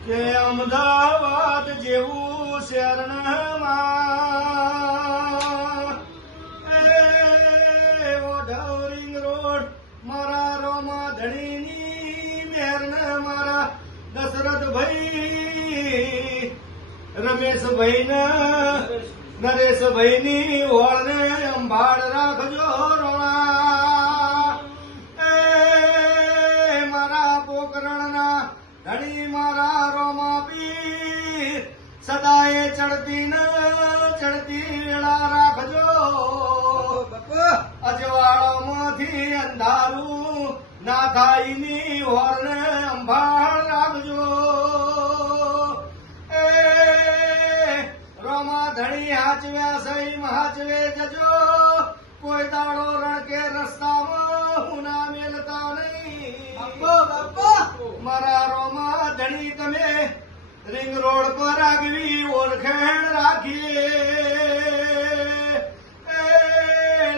કે અમદાવાદ જેવું શહેરમાં રિંગ રોડ મારા રોમા ધણીની મેરને મારા દશરથભાઈ રમેશભાઈ ને નરેશભાઈ ની ઓળને અંભાળ રાખજો રોણા મારા પોકરણના ધણી મારા રોમા પીર સદાય ચડતી ન ચડતી વેળા રાખજો અજવાળામાંથી અંધારું ના થાય ની ઓળને અંભાળ રાખજો રોમા ધણી હાચવ્યા સહી હાચવે જજો કોઈ દાડો રણ કે રસ્તામાં હું ના મેલતા નહીં મારા રોમા ધણી તમે રિંગ રોડ પર આગવી ઓળખેણ રાખીએ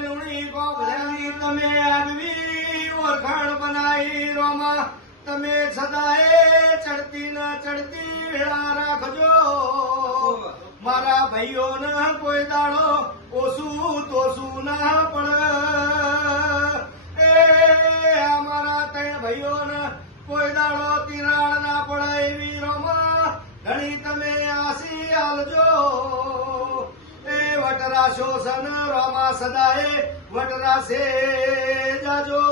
લુણી ગોભરાની તમે આગવી ઓળખાણ બનાવી રોમા તમે સદાય ચડતી ન ચડતી વેળા રાખજો મારા ભાઈઓને કોઈ દાડો ઓછું તોછું ના પડે અમારા તે ભાઈઓને કોઈ દાડો તિરાડ ના પડે એવી રોમા ઘણી તમે આસી આલજો વટરા શોષણ રોમા સદાય વટરા સે જાજો